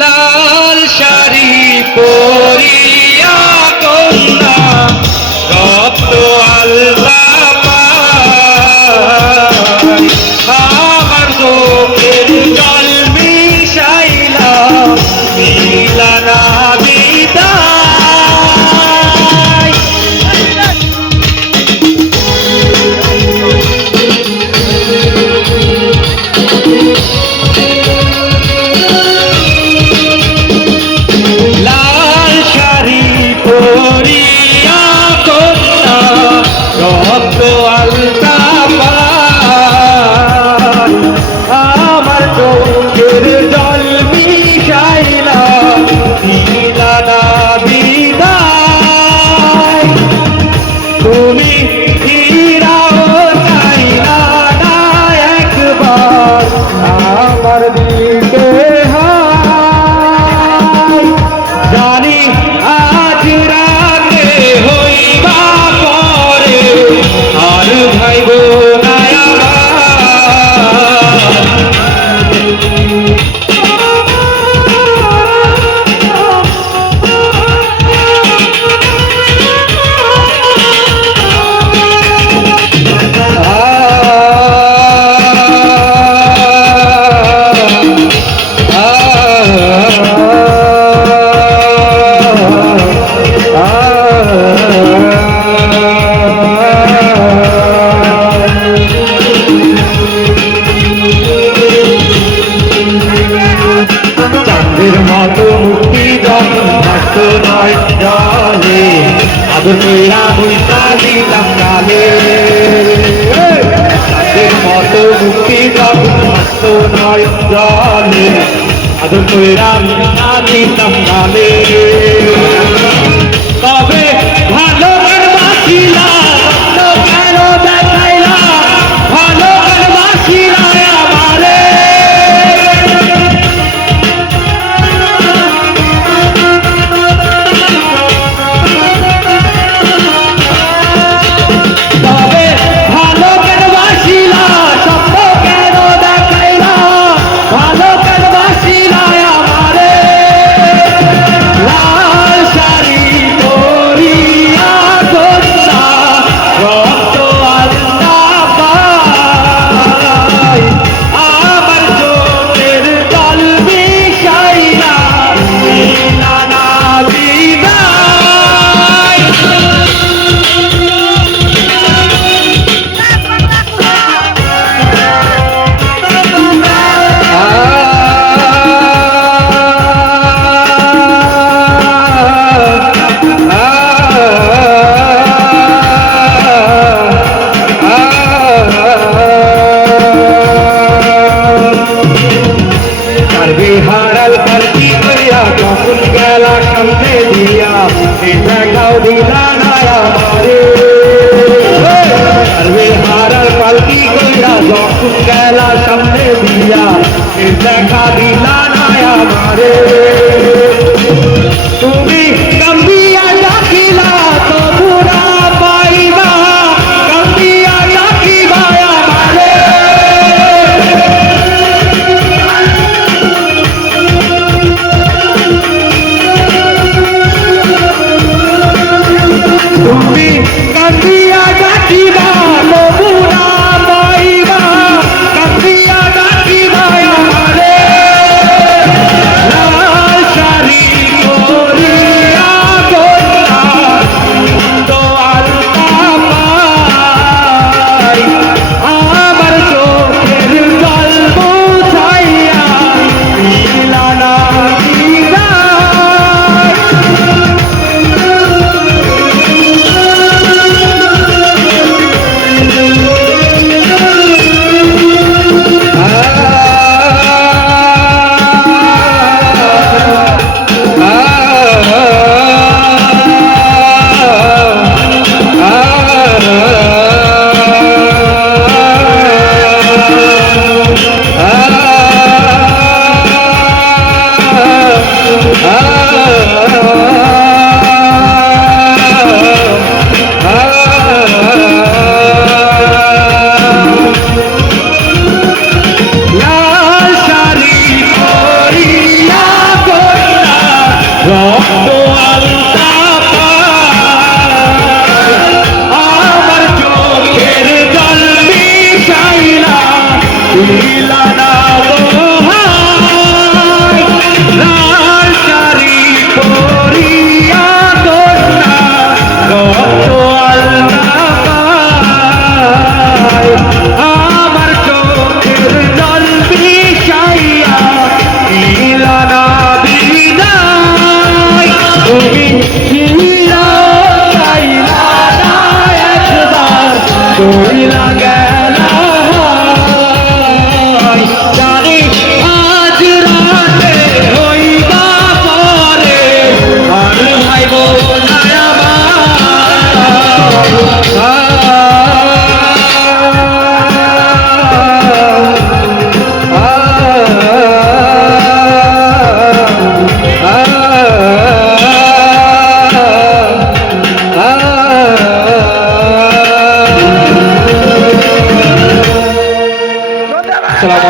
লাল শাড়ি পরিয়া কন্যা রক্ত আলতা পায় আমার চোখের জল মিশাইলা মিলানা বিদায় লাল শাড়ি পরিয়া কন্যা রক্ত আলতা পায় আমার চোখের জল মিশাইলা মিলানা বিদায় তুমি ফিরাও চাইলা না একবার আমার দিকে জানি আজ রাতে হইবা পরে আর ভাইব না চাঁদের মতো মুক্তি যখন ভাস্ত নয় জলে আদর কইরা বইসা দিলাম গালে চাঁদের মতো মুক্তি যখন ভাস্ত নয় জলে আদর কইরা বইসা দিলাম গালে তবে ভালো বাসিলা কেন দেখাইলা ভালো বাসিলা আমারে হারাল পালকি কইয়া যখন গেলা সামনে দিয়া দেখাও দিলা না আমারে হারাল পালকি কইয়া যখন গেলা সামনে দিয়া দেখা দিলা না আমারে তুমি কান্দিয়া ডাকিলা তবু না পাইবা কান্দিয়া ডাকিবা আমারে তুমি কান্দিয়া ডাকিবা তবু না পাইবা কান্দিয়া ডাকিবা আমারে লাল শাড়ি পরিয়া মিলানা দোহাই লাল শাড়ি পরিয়া কন্যা কত আল্লাহ আমার চোখের জল বিষাইয়া মিলানা বিদায় তুমি ছিলা চাইলা না একবার কইলা গেলা জানি আজ রাতে হইবা পরে আর ভাইব না আমার